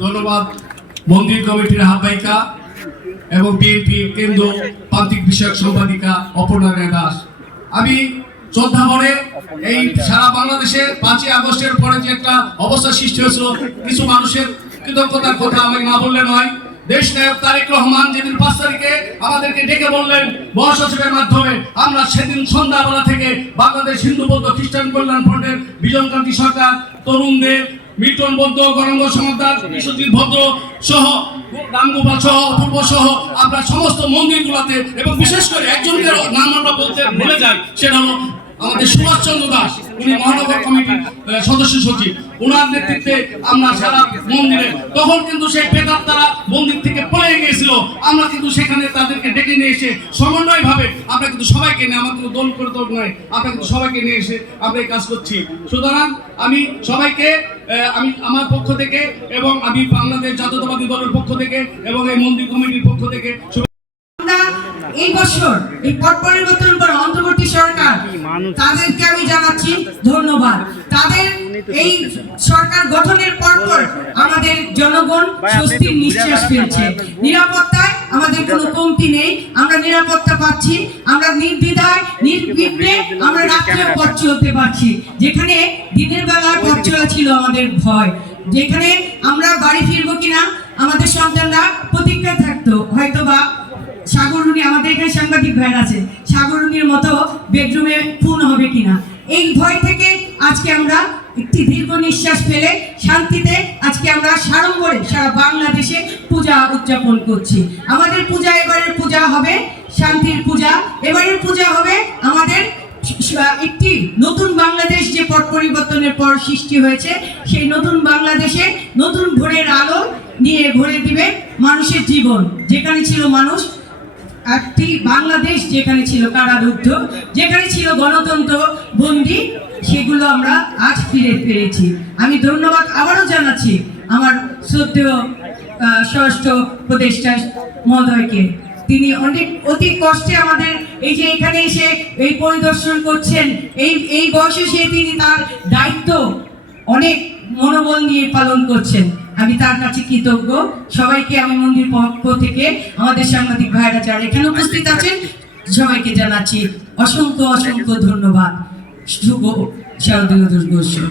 ধন্যবাদ মন্দির কমিটির আহ্বায়িকা এবং বিএনপি কেন্দ্র প্রান্তিক বিষয়ক সম্পাদিকা অপর্ণা দাস। আমি শ্রদ্ধা করে এই সারা বাংলাদেশে 5ই আগস্টের পরে যে একটা অবস্থা সৃষ্টি হয়েছিল, কিছু মানুষের কৃতজ্ঞতার কথা আমি না বললে নয়। দেশ নায়ক তারেক রহমান যেদিন 5 তারিখে আমাদেরকে ডেকে বললেন মহাসচিবের মাধ্যমে, আমরা সেদিন সন্ধ্যাবেলা থেকে বাংলাদেশ হিন্দু বৌদ্ধ খ্রিস্টান কল্যাণ ফ্রন্টের বিজনকান্তি সরকার, তরুণদের, মিল্টন বৌদ্ধ, গণঙ্গ সমাদার, বিশ্বজিৎ ভদ্র সহ, রামগোপাল সহ, অপূর্ব সহ আমরা সমস্ত মন্দিরগুলোতে, এবং বিশেষ করে একজনকে নাম আমরা বলতে ভুলে যাই, সেটা হলো আমাদের সুভাষচন্দ্র দাস, উনি মহানগর কমিটির সদস্য সচিব। ওনার নেতৃত্বে আমরা সারা মন্দিরে, তখন কিন্তু সেই প্রেতাত্মারা মন্দির থেকে পড়ে গিয়েছিল, আমরা কিন্তু সেখানে তাদেরকে ডেকে নিয়ে এসে সমন্বয় ভাবে আমরা কিন্তু সবাইকে নিয়ে, আমার কিন্তু দল করে দল নয়, আমরা কিন্তু সবাইকে নিয়ে এসে আমরা এই কাজ করছি। সুতরাং আমি সবাইকে আমি আমার পক্ষ থেকে এবং আমি বাংলাদেশ জাতীয়তাবাদী দলের পক্ষ থেকে এবং এই মন্দির কমিটির পক্ষ থেকে এই বছর এই পট পরিবর্তন করে অন্তর্বর্তী সরকার, তাদেরকে আমি জানাচ্ছি ধন্যবাদ। তাদের এই সরকার গঠনের পর আমাদের জনগণ স্বস্তির নিঃশ্বাস ফেলছে। নিরাপত্তায় আমাদের কোনো কমতি নেই, আমরা নিরাপত্তা পাচ্ছি, আমরা নির্দ্বিধায় নির্বিঘ্নে আমরা রাত্রে পথ চলতে পারছি। যেখানে দিনের বেলায় পথ চলা ছিল আমাদের ভয়, যেখানে আমরা বাড়ি ফিরবো কিনা আমাদের সন্তানরা প্রতীক্ষায় থাকতো, হয়তোবা সাগররুনি, আমাদের এখানে সাংবাদিক ভাই আছে, সাগররুনির মতো বেডরুমে খুন হবে কিনা, এই ভয় থেকে আজকে আমরা একটি দীর্ঘ নিঃশ্বাস ফেলে শান্তিতে আজকে আমরা সাড়ম্বরে সারা বাংলাদেশে পূজা উদযাপন করছি। আমাদের পূজা, এবারের পূজা হবে শান্তির পূজা। এবারের পূজা হবে আমাদের একটি নতুন বাংলাদেশ, যে পট পরিবর্তনের পর সৃষ্টি হয়েছে, সেই নতুন বাংলাদেশে নতুন ভোরের আলো নিয়ে ভরে দিবে মানুষের জীবন। যেখানে ছিল মানুষ, একটি বাংলাদেশ যেখানে ছিল কারারুদ্ধ, যেখানে ছিল গণতন্ত্র বন্দী, সেগুলো আমরা আজ ফিরে পেয়েছি। আমি ধন্যবাদ আবারও জানাচ্ছি আমার শ্রদ্ধেয় স্বরাষ্ট্র উপদেষ্টা মহোদয়কে। তিনি অতি কষ্টে আমাদের এই যে এখানে এসে এই পরিদর্শন করছেন, এই বয়সে সে তিনি তার দায়িত্ব অনেক মনোবল নিয়ে পালন করছেন। আমি তার কাছে কৃতজ্ঞ। সবাইকে আমি মন্দির পক্ষ থেকে, আমাদের সাংবাদিক ভাইরা যারা এখানে উপস্থিত আছেন, সবাইকে জানাচ্ছি অসংখ্য অসংখ্য ধন্যবাদ। শুভ শারদীয় দুর্গোৎসব।